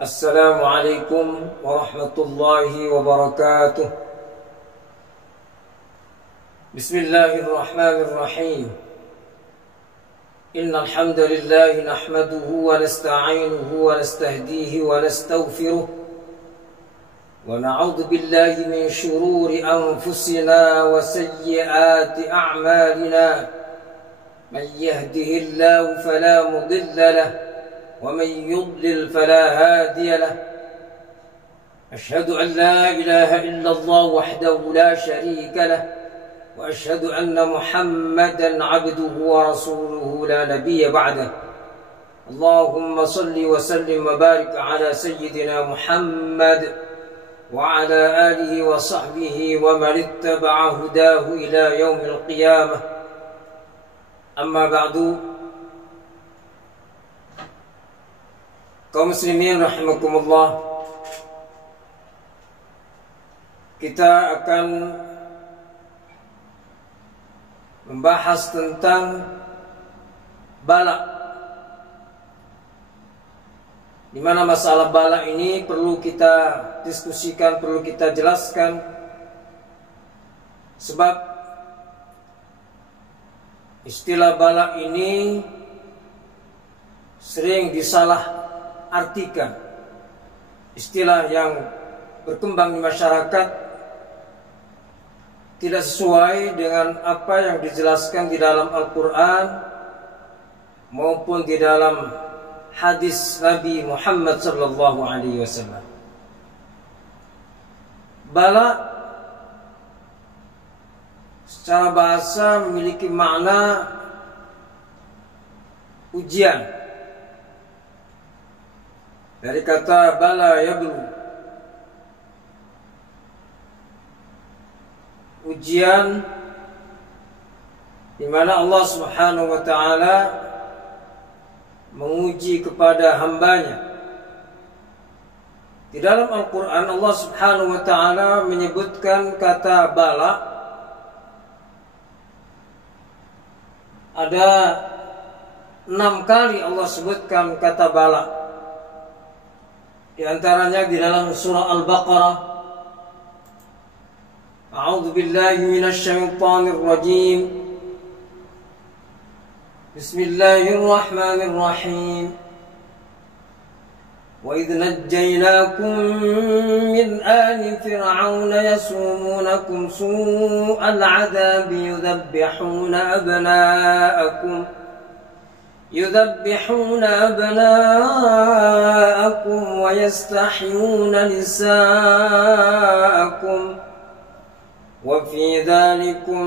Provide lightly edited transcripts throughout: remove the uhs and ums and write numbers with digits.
السلام عليكم ورحمة الله وبركاته. بسم الله الرحمن الرحيم. إن الحمد لله نحمده ونستعينه ونستهديه ونستغفره ونعوذ بالله من شرور أنفسنا وسيئات أعمالنا. من يهده الله فلا مضل له ومن يضلل فلا هادي له. أشهد أن لا إله إلا الله وحده لا شريك له وأشهد أن محمدا عبده ورسوله لا نبي بعده. اللهم صل وسلم وبارك على سيدنا محمد وعلى آله وصحبه ومن اتبع هداه إلى يوم القيامة. أما بعد. Kaum muslimin rahimakumullah, kita akan membahas tentang bala, di mana masalah bala ini perlu kita diskusikan, perlu kita jelaskan, sebab istilah bala ini sering disalah artikan. Istilah yang berkembang di masyarakat tidak sesuai dengan apa yang dijelaskan di dalam Al-Quran maupun di dalam hadis Nabi Muhammad sallallahu alaihi wasallam. Bala secara bahasa memiliki makna ujian, dari kata bala yablu, ujian, di mana Allah Subhanahu wa taala menguji kepada hambanya. Di dalam Al-Quran Allah Subhanahu wa taala menyebutkan kata bala ada 6 kali. Allah sebutkan kata bala. Di antaranya di dalam surah Al-Baqarah, A'udzu billahi minasy syaithanir rajim. Bismillahirrahmanirrahim. Wa idh najjaynakum min ali fir'auna yasumunakum su'al 'adzabi يذبحون أبناءكم ويستحيون نساءكم وفي ذلكم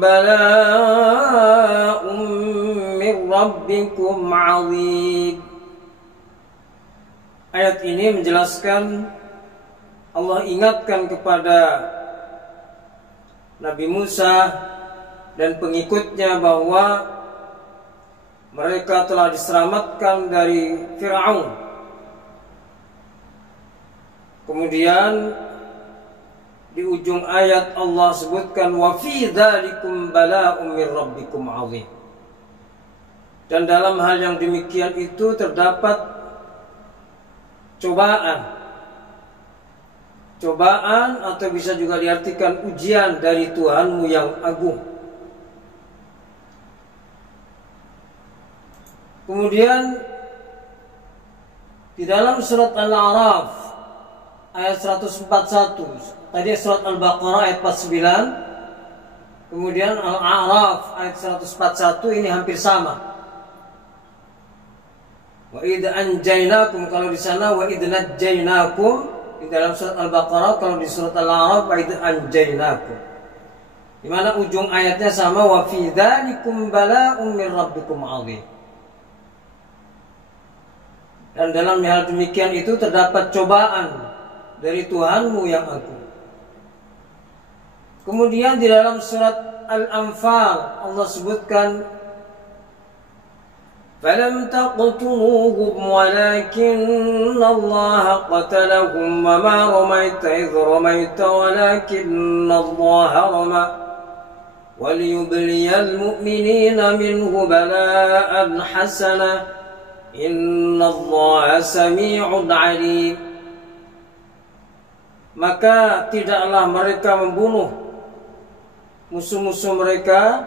بلاء من ربكم عظيم. Ayat ini menjelaskan, Allah ingatkan kepada Nabi Musa dan pengikutnya bahwa mereka telah diselamatkan dari Fir'aun. Kemudian di ujung ayat Allah sebutkan wa fi dzalikum bala'un min rabbikum 'adzim. Dan dalam hal yang demikian itu terdapat cobaan. Cobaan atau bisa juga diartikan ujian dari Tuhanmu yang agung. Kemudian di dalam surat Al-A'raf ayat 141, tadi surat Al-Baqarah ayat 49, kemudian Al-A'raf ayat 141, ini hampir sama. Wa idh anjaynakum, kalau di sana wa idh najjaynakum di dalam surat Al-Baqarah, kalau di surat Al-A'raf wa idh anjaynakum, di mana ujung ayatnya sama, wa fi dzalikum bala'un min rabbikum 'adzim. Dan dalam hal demikian itu terdapat cobaan dari Tuhanmu yang agung. Kemudian di dalam surat Al-Anfal Allah sebutkan, فَلَمْ تَقْتُلُوهُمْ وَلَكِنَّ اللَّهَ قَتَلَهُمْ وَمَا رَمَيْتَ إِذْ رَمَيْتَ وَلَكِنَّ اللَّهَ رَمَى وَلِيُبْلِيَ الْمُؤْمِنِينَ مِنْهُ بَلَاءً حَسَنًا Innallaha sami'un 'alim. Maka tidaklah mereka membunuh musuh-musuh mereka,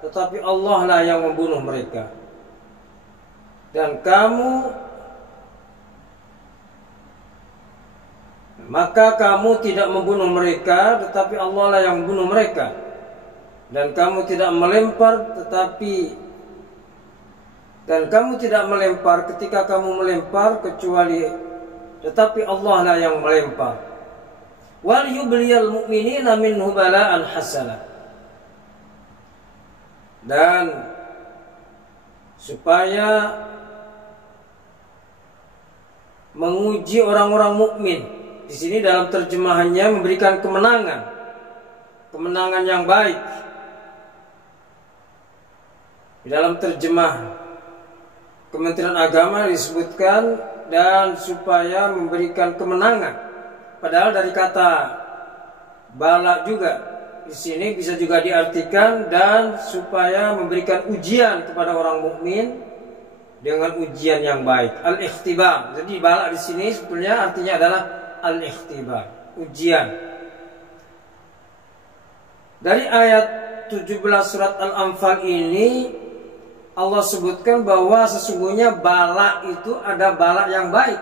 tetapi Allah lah yang membunuh mereka. Dan maka kamu tidak membunuh mereka, tetapi Allah lah yang membunuh mereka. Dan kamu tidak melempar, ketika kamu melempar tetapi Allah lah yang melempar. Wal yubliyal mu'minina minhu bala'an hasanah. Dan supaya menguji orang-orang mukmin. Di sini dalam terjemahannya memberikan kemenangan yang baik. Di dalam terjemah Kementerian Agama disebutkan dan supaya memberikan kemenangan. Padahal dari kata bala juga di sini bisa juga diartikan dan supaya memberikan ujian kepada orang mukmin dengan ujian yang baik. Al-ikhtibar. Jadi bala di sini sebetulnya artinya adalah al-ikhtibar, ujian. Dari ayat 17 surat Al-Anfal ini Allah sebutkan bahwa sesungguhnya bala itu ada bala yang baik.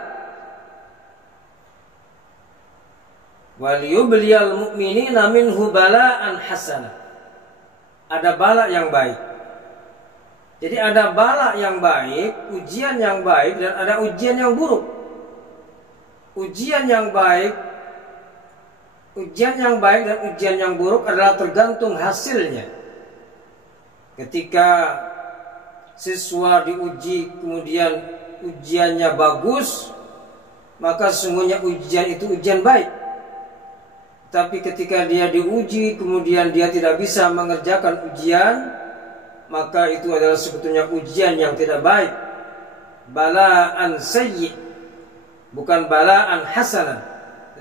Waliyubliyal mu'minina minhu bala'an hasanah. Ada bala yang baik. Jadi ada bala yang baik, ujian yang baik, dan ada ujian yang buruk. Ujian yang baik dan ujian yang buruk adalah tergantung hasilnya. Ketika siswa diuji kemudian ujiannya bagus, maka sesungguhnya ujian itu ujian baik. Tapi ketika dia diuji kemudian dia tidak bisa mengerjakan ujian, maka itu adalah sebetulnya ujian yang tidak baik. Bala'an sayyi, bukan bala'an hasanan,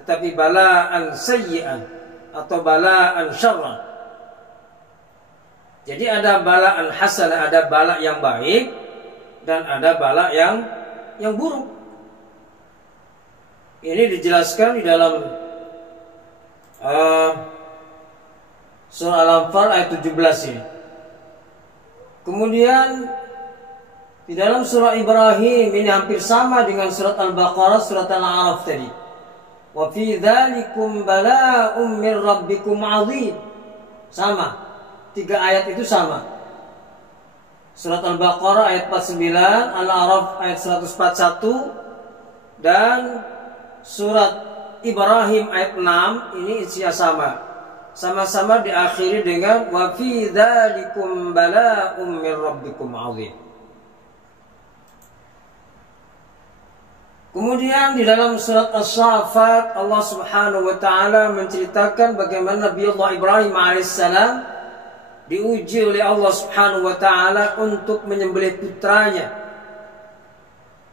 tetapi bala'an sayyi'an atau bala'an syarran. Jadi ada bala'an hasanah, ada bala yang baik dan ada bala yang buruk. Ini dijelaskan di dalam surah Al-Anfal ayat 17 ini. Kemudian di dalam surah Ibrahim ini hampir sama dengan surat Al-Baqarah, surat Al-A'raf tadi. Wa fi dzalikum bala'um min rabbikum 'adzim. Sama. 3 ayat itu sama. Surat Al-Baqarah ayat 49, Al-A'raf ayat 141 dan surat Ibrahim ayat 6 ini isinya sama. Sama-sama diakhiri dengan wa fi dzalikum bala'um min rabbikum 'adzim. Kemudian di dalam surat As-Saffat Allah Subhanahu wa taala menceritakan bagaimana Nabi Allah Ibrahim alaihissalam diuji oleh Allah Subhanahu wa taala untuk menyembelih putranya.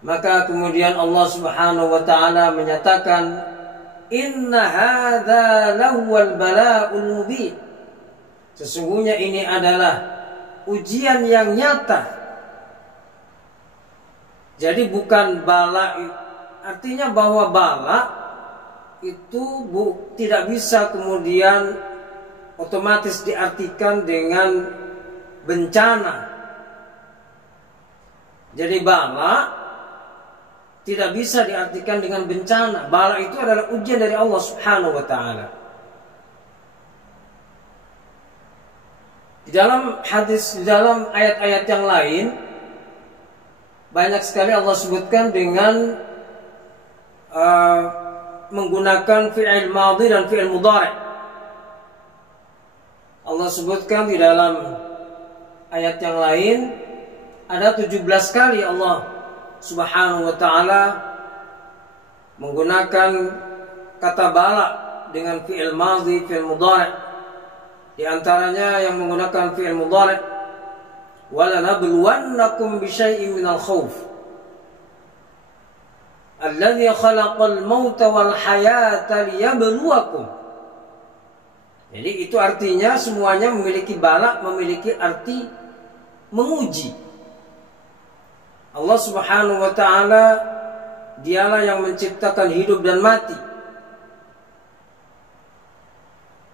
Maka kemudian Allah Subhanahu wa taala menyatakan, inna hadza lahuwal bala'ul mubin. Sesungguhnya ini adalah ujian yang nyata. Jadi bukan bala, artinya bahwa bala itu tidak bisa kemudian otomatis diartikan dengan bencana. Jadi bala tidak bisa diartikan dengan bencana. Bala itu adalah ujian dari Allah Subhanahu wa taala. Di dalam hadis, di dalam ayat-ayat yang lain banyak sekali Allah sebutkan dengan menggunakan fi'il madhi dan fi'il mudhari'. Allah sebutkan di dalam ayat yang lain ada 17 kali Allah Subhanahu wa ta'ala menggunakan kata bala dengan fi'il madhi, fi'il mudhari'. Di antaranya yang menggunakan fi'il mudhari', walanabluwannakum bisyai'in minal khawf alladzi khalaqal mauta wal hayata liyabluwakum. Jadi itu artinya semuanya memiliki bala, memiliki arti menguji. Allah Subhanahu wa ta'ala dialah yang menciptakan hidup dan mati.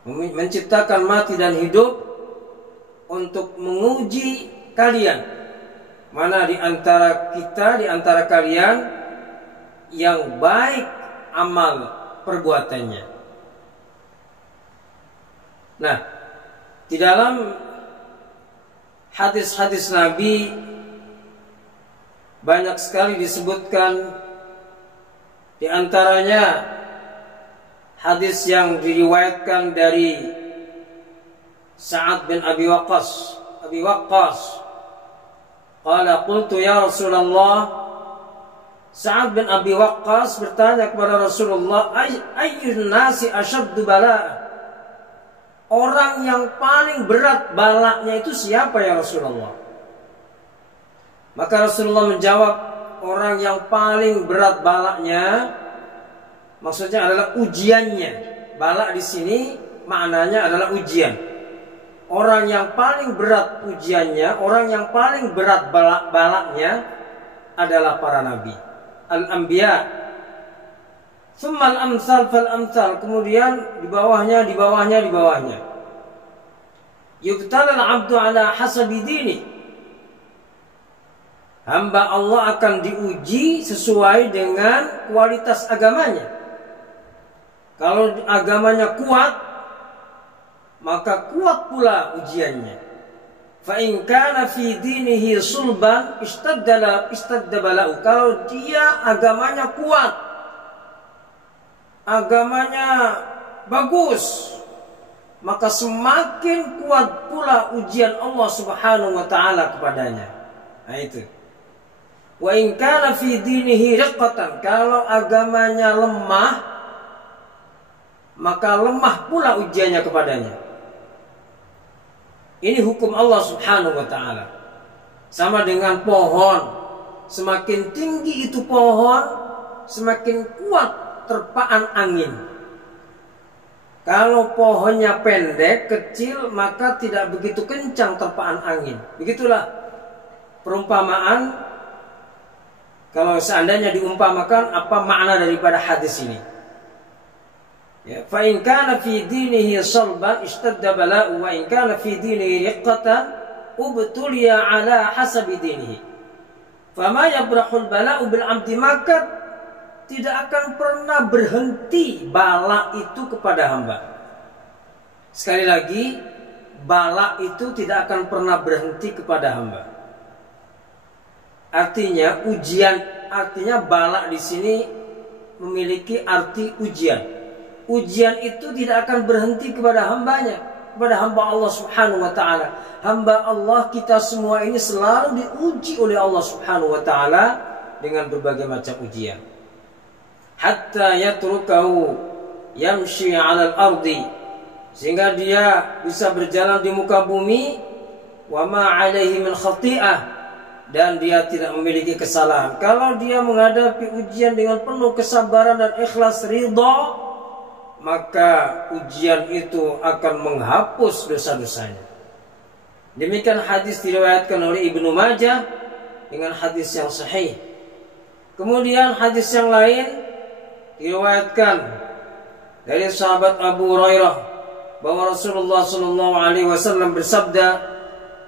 Menciptakan mati dan hidup untuk menguji kalian. Mana di antara kita, di antara kalian yang baik amal perbuatannya. Nah, di dalam hadis-hadis Nabi banyak sekali disebutkan, di antaranya hadis yang diriwayatkan dari Sa'ad bin Abi Waqqas. Qala qultu ya Rasulullah. Sa'ad bin Abi Waqqas bertanya kepada Rasulullah, ayyun nasi asyaddu bala? Orang yang paling berat balanya itu siapa ya Rasulullah? Maka Rasulullah menjawab, orang yang paling berat balanya maksudnya adalah ujiannya. Bala di sini maknanya adalah ujian. Orang yang paling berat ujiannya, orang yang paling berat balanya adalah para nabi, al-anbiya. Tsumma al-amsal fal-amsal, kemudian di bawahnya. Yubtala al-'abdu ala hasabi dini. Hamba Allah akan diuji sesuai dengan kualitas agamanya. Kalau agamanya kuat, maka kuat pula ujiannya. Fa in kana fi dinihi sulban istadda bala'u. Kalau dia agamanya kuat, agamanya bagus, maka semakin kuat pula ujian Allah Subhanahu wa ta'ala kepadanya. Nah itu. Wa in kana fi dinihi riqqatan, kalau agamanya lemah, maka lemah pula ujiannya kepadanya. Ini hukum Allah Subhanahu wa ta'ala. Sama dengan pohon, semakin tinggi itu pohon, semakin kuat terpaan angin. Kalau pohonnya pendek, kecil, maka tidak begitu kencang terpaan angin. Begitulah perumpamaan. Kalau seandainya diumpamakan, apa makna daripada hadis ini? Ya, fa in kana fi dinihi salban istadda bala'u wa in kana fi dinihi riqqatan ubtuliya ala hasabi dinihi. Fama yabrahul bala'u bil 'abdi, maka tidak akan pernah berhenti bala itu kepada hamba. Sekali lagi, bala itu tidak akan pernah berhenti kepada hamba. Artinya ujian, artinya bala di sini memiliki arti ujian. Ujian itu tidak akan berhenti kepada hambanya, kepada hamba Allah Subhanahu wa ta'ala. Hamba Allah kita semua ini selalu diuji oleh Allah Subhanahu wa ta'ala dengan berbagai macam ujian. Hatta yatrukahu yamshi 'alal ardi, sehingga dia bisa berjalan di muka bumi, wa ma 'alaihi min khati'ah, dan dia tidak memiliki kesalahan. Kalau dia menghadapi ujian dengan penuh kesabaran dan ikhlas ridha, maka ujian itu akan menghapus dosa-dosanya. Demikian hadis diriwayatkan oleh Ibnu Majah dengan hadis yang sahih. Kemudian hadis yang lain diriwayatkan dari sahabat Abu Hurairah bahwa Rasulullah SAW bersabda,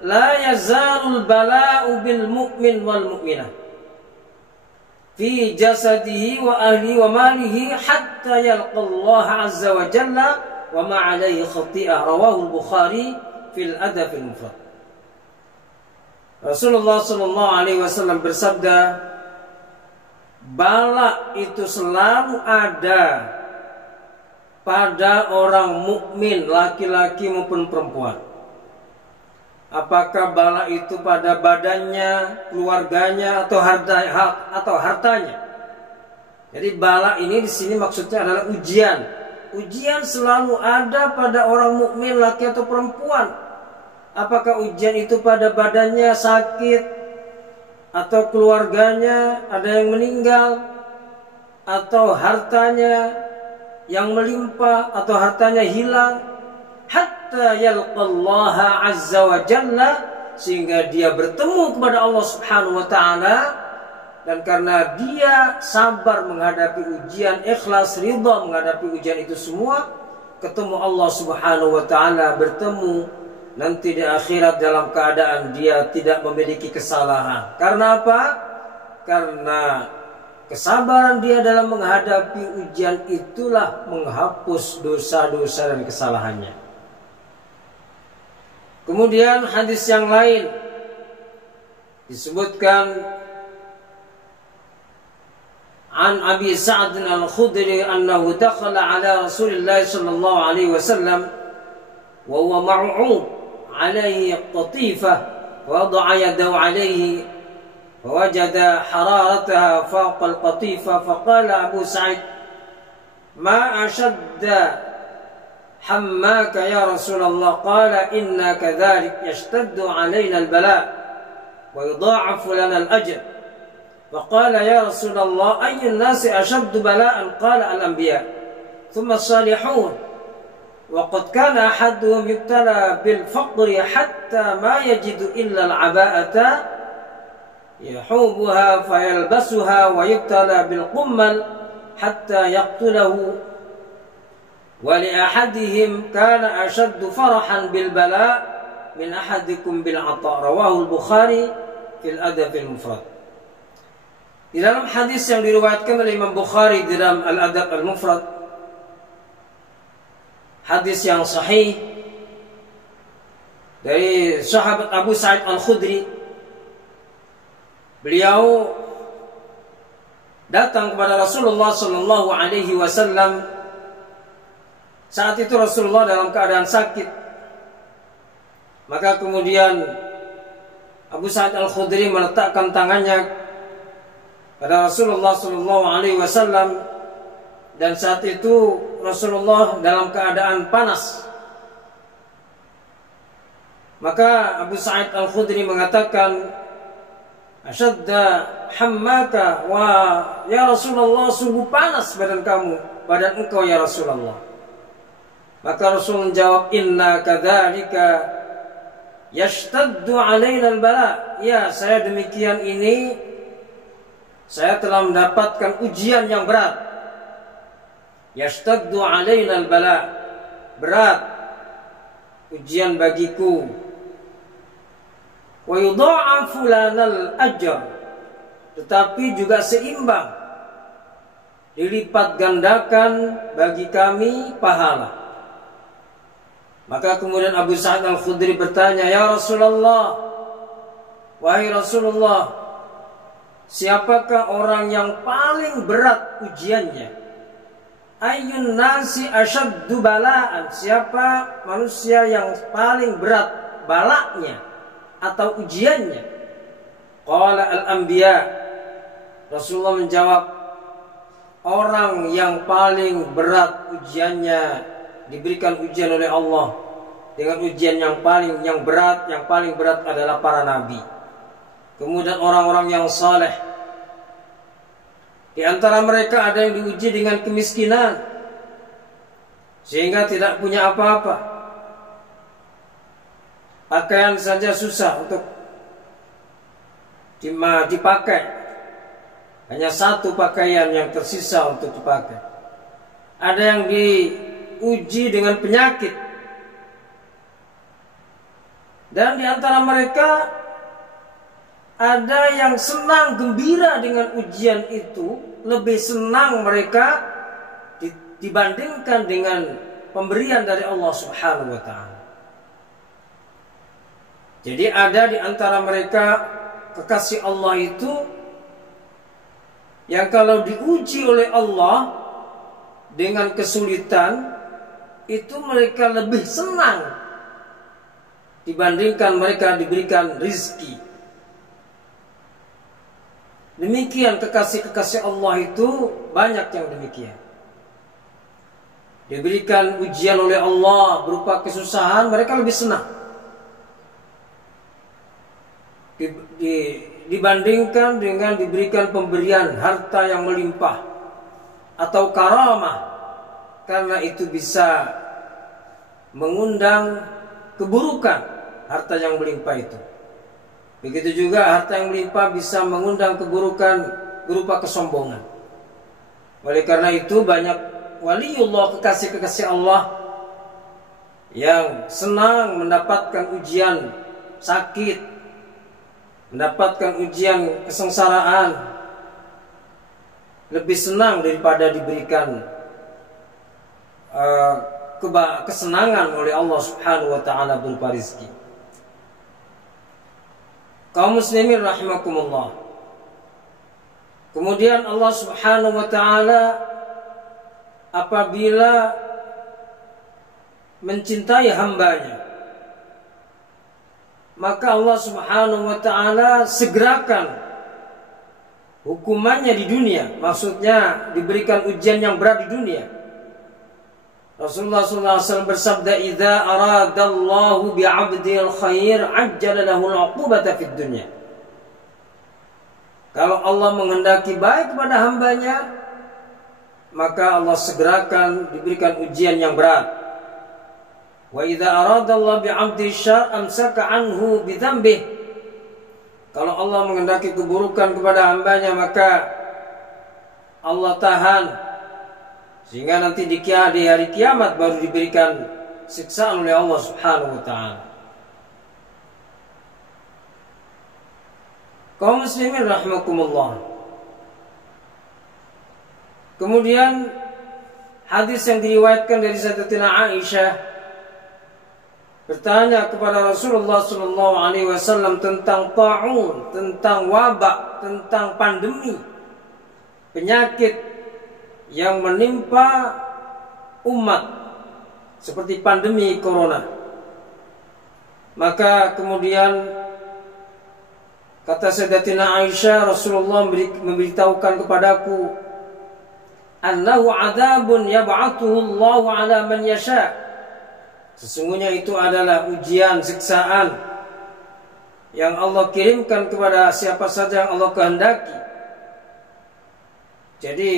la yazalul bala'u bil mu'min wal mu'minah fi jasadihi wa ahli wa malihi hatta yalqa Allah azza wa jalla wa ma 'alaihi khati'ah. Rawahu al-Bukhari fil Adab al-Mufrad. Rasulullah SAW bersabda, bala itu selalu ada pada orang mukmin, laki-laki maupun perempuan. Apakah bala itu pada badannya, keluarganya, atau hartanya? Jadi bala ini di sini maksudnya adalah ujian. Ujian selalu ada pada orang mukmin, laki atau perempuan. Apakah ujian itu pada badannya sakit, atau keluarganya ada yang meninggal, atau hartanya yang melimpah, atau hartanya hilang, hatta yalqallaha azza wa jalla, sehingga dia bertemu kepada Allah Subhanahu wa taala, dan karena dia sabar menghadapi ujian, ikhlas, ridha menghadapi ujian itu semua, ketemu Allah Subhanahu wa taala, bertemu nanti di akhirat dalam keadaan dia tidak memiliki kesalahan. Karena apa? Karena kesabaran dia dalam menghadapi ujian itulah menghapus dosa-dosa dan kesalahannya. Kemudian hadis yang lain disebutkan an Abi Sa'd al-Khudri annahu dakhala ala Rasulillah sallallahu alaihi wasallam wa huwa ma''ud alaihi qatifah wa wada'a yadahu alaihi فوجد حرارتها فوق القطيفة فقال أبو سعيد ما أشد حماك يا رسول الله؟ قال إنا كذلك يشتد علينا البلاء ويضاعف لنا الأجر. فقال يا رسول الله أي الناس أشد بلاء؟ قال الأنبياء ثم الصالحون وقد كان أحدهم يبتلى بالفقر حتى ما يجد إلا العباءة يحوبها فيلبسها ويبتلى بالقمل حتى يقتله ولأحدهم كان أشد فرحا بالبلاء من أحدكم بالعطاء. رواه البخاري في الأدب المفرد. Di dalam hadis yang diriwayatkan oleh Imam Bukhari di dalam Al-Adab Al-Mufrad, hadis yang sahih dari sahabat Abu Sa'id Al-Khudri, beliau datang kepada Rasulullah sallallahu alaihi wasallam. Saat itu Rasulullah dalam keadaan sakit. Maka kemudian Abu Sa'id Al-Khudri meletakkan tangannya pada Rasulullah sallallahu alaihi wasallam, dan saat itu Rasulullah dalam keadaan panas. Maka Abu Sa'id Al-Khudri mengatakan, Asyadda hammaka, wa ya Rasulullah, sungguh panas badan kamu, badan engkau ya Rasulullah. Maka Rasul menjawab, inna kadzalika yashtaddu alaina al-bala. Ya, saya demikian ini, saya telah mendapatkan ujian yang berat. Yashtaddu alaina al-bala, berat ujian bagiku. Wa yudha'afu lanal ajr, tetapi juga seimbang, dilipat gandakan bagi kami pahala. Maka kemudian Abu Sa'id Al-Khudri bertanya, ya Rasulullah, wahai Rasulullah, siapakah orang yang paling berat ujiannya? Ayyun nasi asyaddu bala'an, siapa manusia yang paling berat balaknya atau ujiannya? Qala al-anbiya, Rasulullah menjawab, orang yang paling berat ujiannya, diberikan ujian oleh Allah dengan ujian yang paling berat adalah para nabi. Kemudian orang-orang yang saleh. Di antara mereka ada yang diuji dengan kemiskinan sehingga tidak punya apa-apa. Pakaian saja susah untuk dipakai. Hanya satu pakaian yang tersisa untuk dipakai. Ada yang diuji dengan penyakit. Dan di antara mereka ada yang senang gembira dengan ujian itu, lebih senang mereka dibandingkan dengan pemberian dari Allah Subhanahu wa taala. Jadi ada di antara mereka kekasih Allah itu yang kalau diuji oleh Allah dengan kesulitan, itu mereka lebih senang dibandingkan mereka diberikan rizki. Demikian kekasih-kekasih Allah itu banyak yang demikian. Diberikan ujian oleh Allah berupa kesusahan, mereka lebih senang dibandingkan dengan diberikan pemberian harta yang melimpah atau karamah, karena itu bisa mengundang keburukan harta yang melimpah itu. Begitu juga harta yang melimpah bisa mengundang keburukan berupa kesombongan. Oleh karena itu banyak waliullah, kekasih-kekasih Allah yang senang mendapatkan ujian sakit, mendapatkan ujian kesengsaraan, lebih senang daripada diberikan kesenangan oleh Allah Subhanahu wa taala berupa rezeki. Kaum muslimin rahimakumullah. Kemudian Allah Subhanahu wa taala apabila mencintai hambanya, maka Allah Subhanahu wa taala segerakan hukumannya di dunia. Maksudnya diberikan ujian yang berat di dunia. Rasulullah SAW bersabda, "Idza aradallahu bi'abdil khair, ajjala lahu al-'uqubata fid dunya." Kalau Allah menghendaki baik kepada hambanya, maka Allah segerakan diberikan ujian yang berat. Wa idza aradallahu bi'abdi syarr, amsaka anhu bidzambih. Kalau Allah menghendaki keburukan kepada hambanya, maka Allah tahan sehingga nanti di hari kiamat baru diberikan siksaan oleh Allah Subhanahu wa taala. Kaum muslimin rahimakumullah. Kemudian hadis yang diriwayatkan dari Sayyidatina Aisyah bertanya kepada Rasulullah sallallahu alaihi wasallam tentang ta'un, tentang wabak, tentang pandemi, penyakit yang menimpa umat seperti pandemi corona. Maka kemudian kata Sayyidatina Aisyah, Rasulullah memberitahukan kepadaku, annahu adzabun yab'athuhu Allah 'ala man yasha. Sesungguhnya itu adalah ujian, siksaan yang Allah kirimkan kepada siapa saja yang Allah kehendaki. Jadi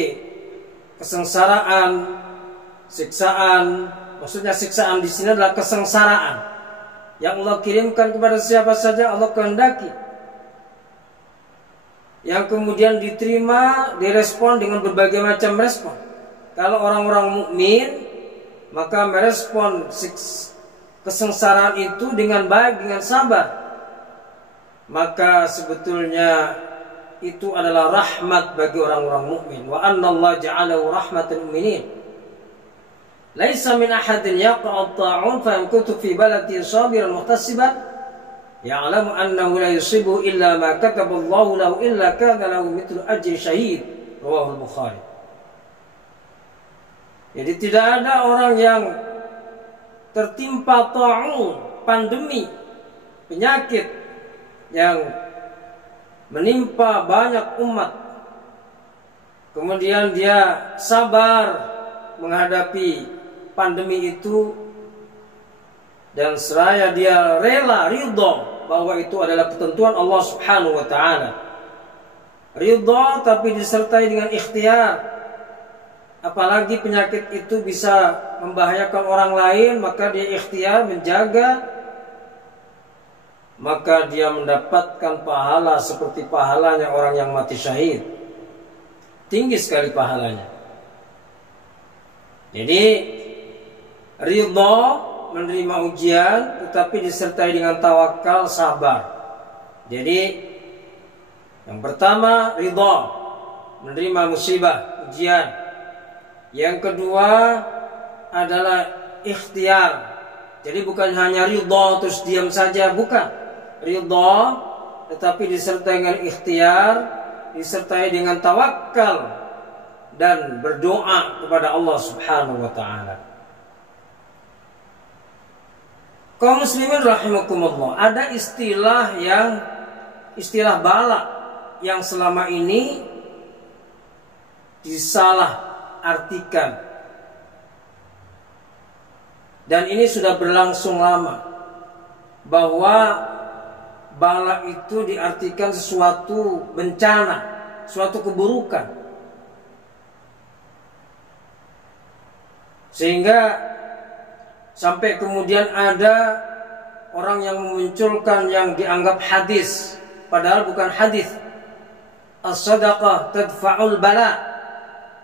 kesengsaraan, siksaan, maksudnya siksaan di sini adalah kesengsaraan yang Allah kirimkan kepada siapa saja Allah kehendaki, yang kemudian diterima, direspon dengan berbagai macam respon. Kalau orang-orang mukmin, maka merespon kesengsaraan itu dengan baik, dengan sabar. Maka sebetulnya itu adalah rahmat bagi orang-orang mukmin. Wa anna Allah ja'alahu rahmatal mu'minin. Laisa min ahadin yaqa'u ta'un fa yamkutu fi baladi sabiran muhtasiban ya'lamu annahu la yusibu illa ma kataba Allahu lahu illa kana lahu mithlu ajri syahid. Rawahu al-Bukhari. Jadi tidak ada orang yang tertimpa ta'un, pandemi, penyakit yang menimpa banyak umat, kemudian dia sabar menghadapi pandemi itu, dan seraya dia rela, ridha bahwa itu adalah ketentuan Allah Subhanahu wa taala. Ridha tapi disertai dengan ikhtiar. Apalagi penyakit itu bisa membahayakan orang lain, maka dia ikhtiar menjaga, maka dia mendapatkan pahala seperti pahalanya orang yang mati syahid. Tinggi sekali pahalanya. Jadi ridha menerima ujian tetapi disertai dengan tawakal, sabar. Jadi yang pertama ridha, menerima musibah, ujian. Yang kedua adalah ikhtiar. Jadi bukan hanya ridha terus diam saja, bukan. Ridha tetapi disertai dengan ikhtiar, disertai dengan tawakal dan berdoa kepada Allah Subhanahu wa taala. Kaum muslimin rahimakumullah, ada istilah bala yang selama ini disalah artikan, dan ini sudah berlangsung lama, bahwa bala itu diartikan sesuatu bencana, suatu keburukan. Sehingga sampai kemudian ada orang yang memunculkan yang dianggap hadis padahal bukan hadis. As-sadaqah tadfa'ul bala.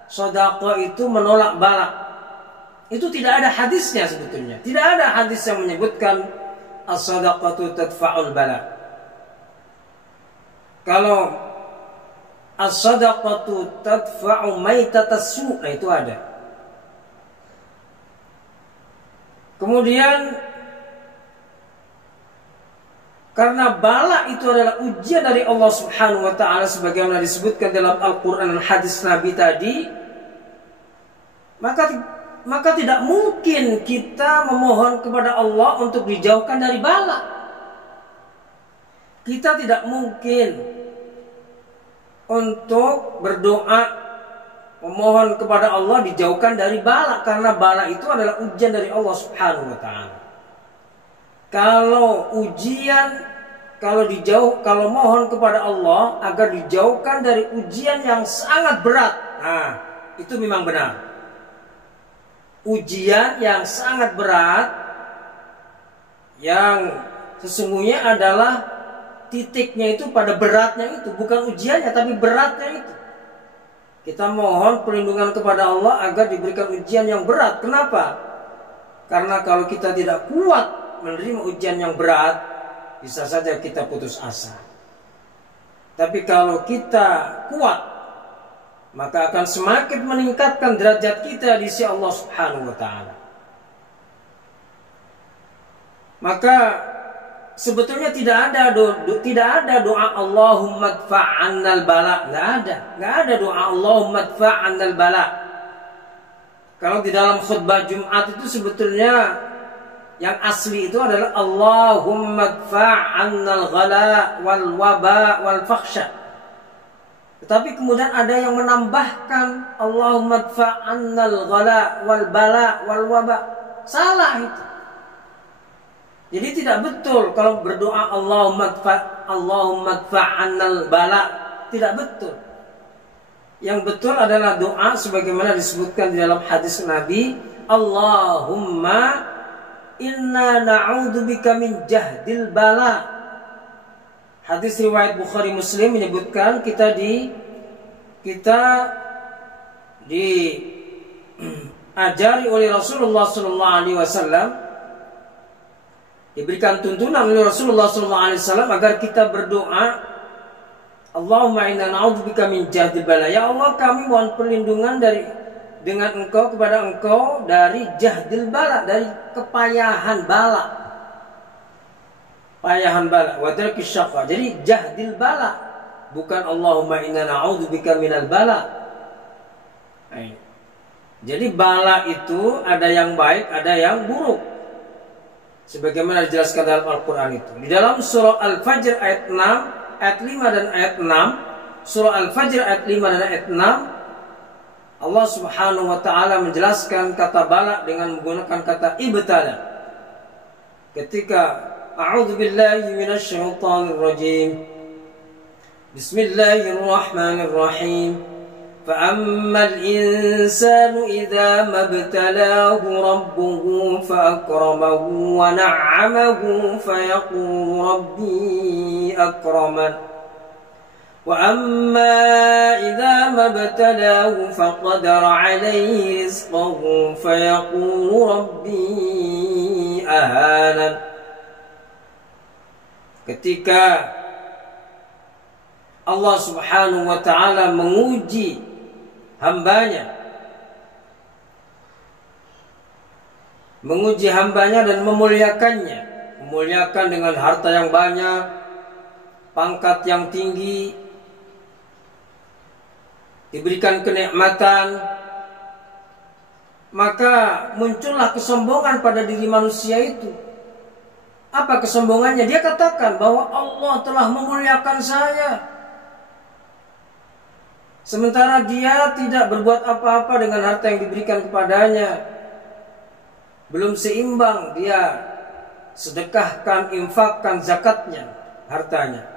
Sedekah itu menolak bala. Itu tidak ada hadisnya sebetulnya. Tidak ada hadis yang menyebutkan as-sadaqatu tadfa'ul bala. Kalau as-sadaqatu tadfa'u maitatas su', nah itu ada. Kemudian karena bala itu adalah ujian dari Allah Subhanahu wa taala sebagaimana disebutkan dalam Al-Qur'an dan hadis Nabi tadi, maka tidak mungkin kita memohon kepada Allah untuk dijauhkan dari bala. Kita tidak mungkin untuk berdoa memohon kepada Allah dijauhkan dari bala, karena bala itu adalah ujian dari Allah Subhanahu wa taala. Kalau mohon kepada Allah agar dijauhkan dari ujian yang sangat berat, nah itu memang benar. Ujian yang sangat berat, yang sesungguhnya adalah titiknya itu pada beratnya itu, bukan ujiannya tapi beratnya itu. Kita mohon perlindungan kepada Allah agar diberikan ujian yang berat. Kenapa? Karena kalau kita tidak kuat menerima ujian yang berat, bisa saja kita putus asa. Tapi kalau kita kuat, maka akan semakin meningkatkan derajat kita di sisi Allah Subhanahu wa taala. Maka sebetulnya tidak ada doa Allahumma dfa'annal bala, enggak ada doa Allahumma dfa'annal bala. Kalau di dalam khutbah Jumat itu sebetulnya yang asli itu adalah Allahumma dfa'annal ghala wal waba wal fakhsha. Tetapi kemudian ada yang menambahkan Allahumma dfa'annal ghala wal bala wal waba. Salah itu. Jadi tidak betul kalau berdoa Allahumma dfa'annal bala, tidak betul. Yang betul adalah doa sebagaimana disebutkan di dalam hadis Nabi, Allahumma inna na'udzubika min jahdil bala. Hadis riwayat Bukhari Muslim menyebutkan kita diajari oleh Rasulullah sallallahu alaihi wasallam, diberikan tuntunan oleh Rasulullah sallallahu alaihi wasallam agar kita berdoa, Allahumma inna na'udzubika min jahdil bala. Ya Allah, kami mohon perlindungan dengan Engkau kepada Engkau dari jahdil bala, dari kepayahan bala. Payahan bala, wa darkis syaqqa. Jadi jahdil bala, bukan Allahumma inna na'udzubika minal bala. Jadi bala itu ada yang baik, ada yang buruk. Sebagaimana dijelaskan dalam Al-Qur'an itu. Di dalam surah Al-Fajr ayat 6, ayat 5 dan ayat 6, surah Al-Fajr ayat 5 dan ayat 6, Allah Subhanahu wa taala menjelaskan kata bala dengan menggunakan kata ibtala. Ketika a'udzu billahi minasy syaithanir rajim. Bismillahirrahmanirrahim. Fa'ammal insanu idza mabtalahu rabbuhu fa'akramahu wa na'amahu fayaqulu rabbi akraman. وَأَمَّا إِذَا مَا ابْتَلَاهُ فَقَدَرَ عَلَيْهِ رِزْقَهُ فَيَقُولُ رَبِّي أَهَانَنِ. Ketika Allah Subhanahu wa taala menguji hambanya, dan memuliakan dengan harta yang banyak, pangkat yang tinggi, diberikan kenikmatan, maka muncullah kesombongan pada diri manusia itu. Apa kesombongannya? Dia katakan bahwa Allah telah memuliakan saya, sementara dia tidak berbuat apa-apa dengan harta yang diberikan kepadanya. Belum seimbang dia sedekahkan, infakkan zakatnya, hartanya.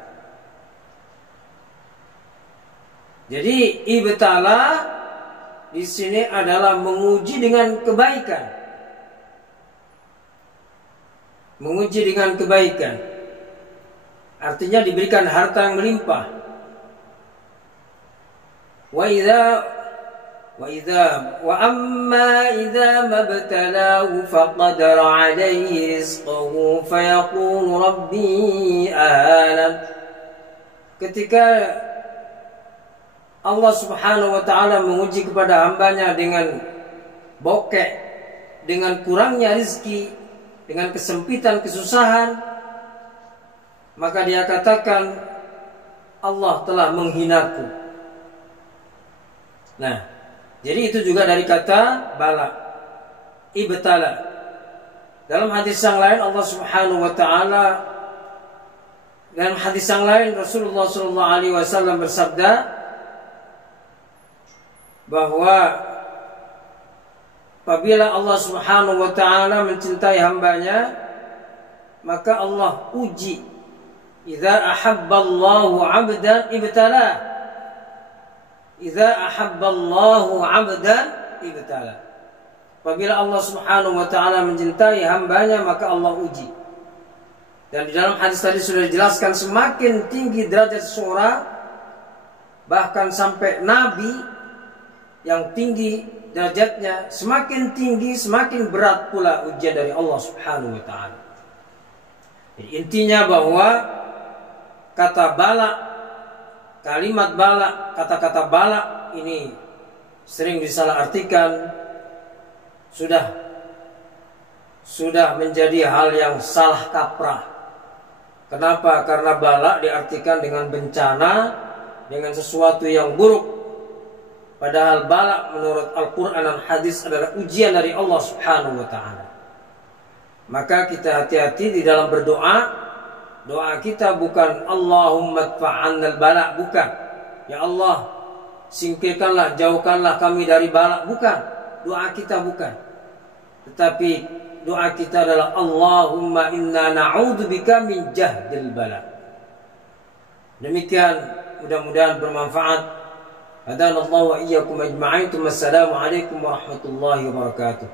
Jadi ibtala di sini adalah menguji dengan kebaikan. menguji dengan kebaikan, artinya diberikan harta yang melimpah. Wa amma idza mabtalahu faqadara alayhi rizqahu fayaqulu rabbi ahanan. Ketika Allah Subhanahu wa taala menguji kepada hambanya dengan bokek, dengan kurangnya rezeki, dengan kesempitan, kesusahan, maka dia katakan Allah telah menghinaku. Nah, jadi itu juga dari kata bala, ibtala. Dalam hadis yang lain Allah Subhanahu wa taala, dalam hadis yang lain Rasulullah sallallahu alaihi wasallam bersabda bahwa apabila Allah Subhanahu wa taala mencintai hambanya, maka Allah uji. Idza ahabballahu 'abdan ibtala. Idza ahabballahu 'abdan ibtala. Apabila Allah Subhanahu wa taala mencintai hambanya, maka Allah uji. Dan di dalam hadis tadi sudah dijelaskan, semakin tinggi derajat seseorang, bahkan sampai nabi yang tinggi derajatnya, semakin tinggi semakin berat pula ujian dari Allah Subhanahu wa taala. Jadi intinya bahwa kata bala, kalimat bala, kata-kata bala ini sering disalahartikan, sudah menjadi hal yang salah kaprah. Kenapa? Karena bala diartikan dengan bencana, dengan sesuatu yang buruk. Padahal bala menurut Al-Quran dan hadis adalah ujian dari Allah Subhanahu wa ta'ala. Maka kita hati-hati di dalam berdoa. Doa kita bukan Allahumma adfa'annal bala, bukan. Ya Allah, singkirkanlah, jauhkanlah kami dari bala, bukan. Doa kita bukan. Tetapi doa kita adalah Allahumma inna na'udzubika min jahdil bala. Demikian, mudah-mudahan bermanfaat. Hadanallahu wa iyyakum ajma'in. Wassalamu alaikum warahmatullahi wabarakatuh.